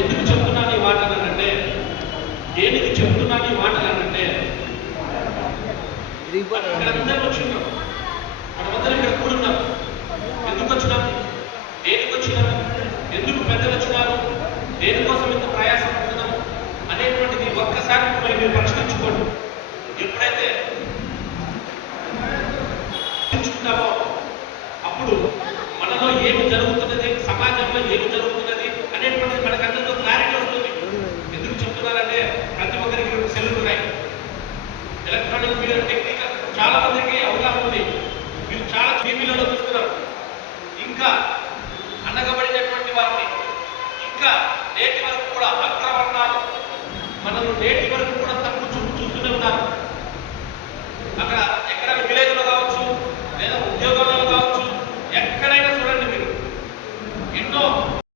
ఎందుకు చెప్తున్నాను ఈ మాటలు అంటే, దేనికి చెప్తున్నాను ఈ మాటలు అంటే, ఇక్కడ అందరూ వచ్చిన్నాం, మనమందరం ఇక్కడ కూడున్నాం. ఎందుకు వచ్చినాం, దేనికి వచ్చినాం, ఎందుకు పెద్దలు వచ్చినారు, దేనికోసం ఇంత ప్రయాసం పడుతున్నాం అనేటువంటిది ఒక్కసారి మిమ్మల్ని మీరు ప్రశ్నించుకోండి. ఎప్పుడైతే ప్రశ్నించుకుంటామో అప్పుడు మనలో ఏమి జరుగుతున్నది, సమాజంలో ఏమి జరుగుతున్నది అనేటువంటిది మనకందరితో క్లారిటీ వస్తుంది. ఎందుకు చెప్తున్నారంటే, ప్రతి ఒక్కరికి సెల్లులు ఉన్నాయి, ఎలక్ట్రానిక్ మీడియా టెక్నికల్ చాలా మందికి అవగాహన ఉంది. మీరు చాలా టీవీలలో చూస్తున్నారు. ఇంకా అనగబడినటువంటి వారిని, ఇంకా నేటి వరకు కూడా అగ్రవర్ణాలు మనల్ని నేటి వరకు కూడా